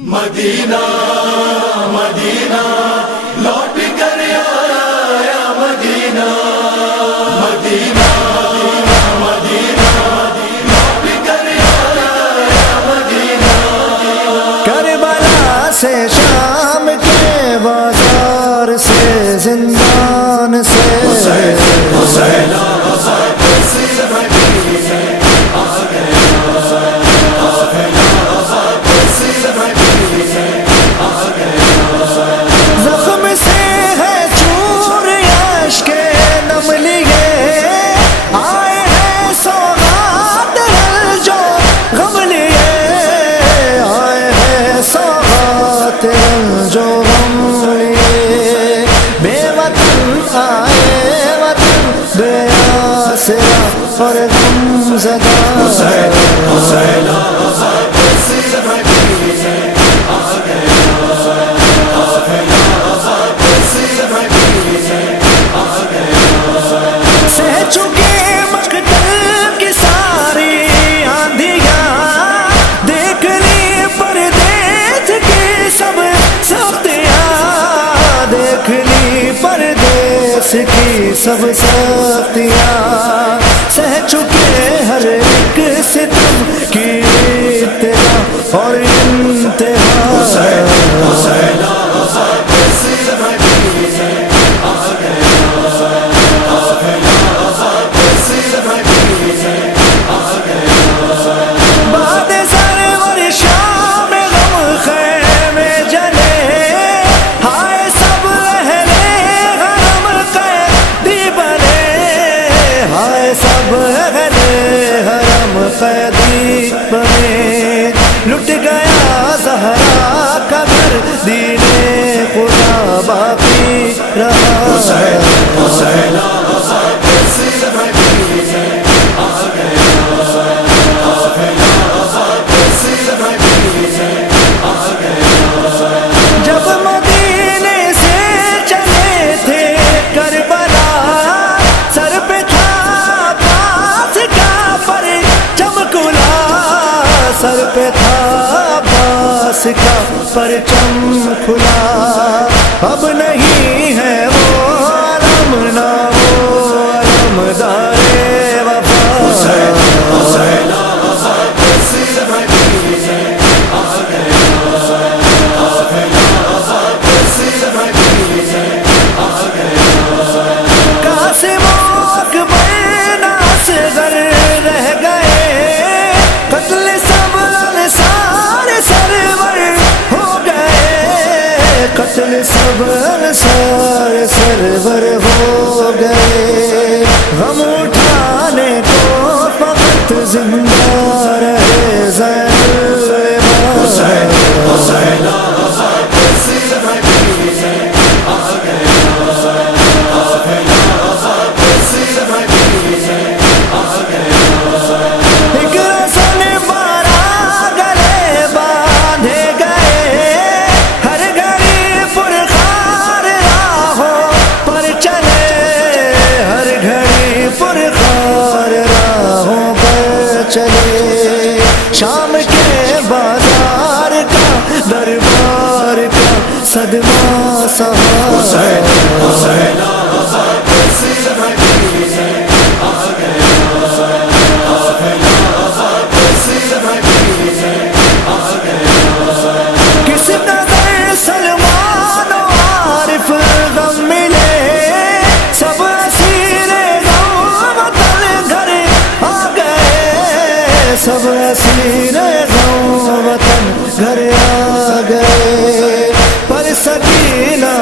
مدینہ مدینہ لوٹ کر آیا مدینہ مدینہ مدینہ لوٹ کر آیا مدینہ کربلا سے شام کے بازار سے زندان سے حسین زخم سے ہے چور یاش کے نم لیے آئے ہیں سوغات جو غم لیے آئے ہیں سوغات جو غم لیے بے وطن آئے وطن بے آسرا اور غم زدہ کی سب سختیاں سہ چکے ہر ایک ستم کی ابتدا اور انتہا سب اہل حرم قیدی بنے لٹ گیا زہرا کا گھر دین خدا باقی رہا جب مدینے سے چلے تھے کربلا سر پہ سر پہ تھا عباس کا پرچم کھلا اب نہیں ہے وہ علم نہ وہ علمدار وفا قاسم اکبر ناصغر رہ گئے قتل قتل سب انصار سرور ہو گئے غم اٹھانے کو فقط زندہ رہے چلے شام کے بازار کا دربار کا صدمہ سہا کس قدر سلمان و عارف غم ملے سب اسیر غم وطن گھر آ گئے سب اسیر غم وطن گھر آ گئے پر سکینہ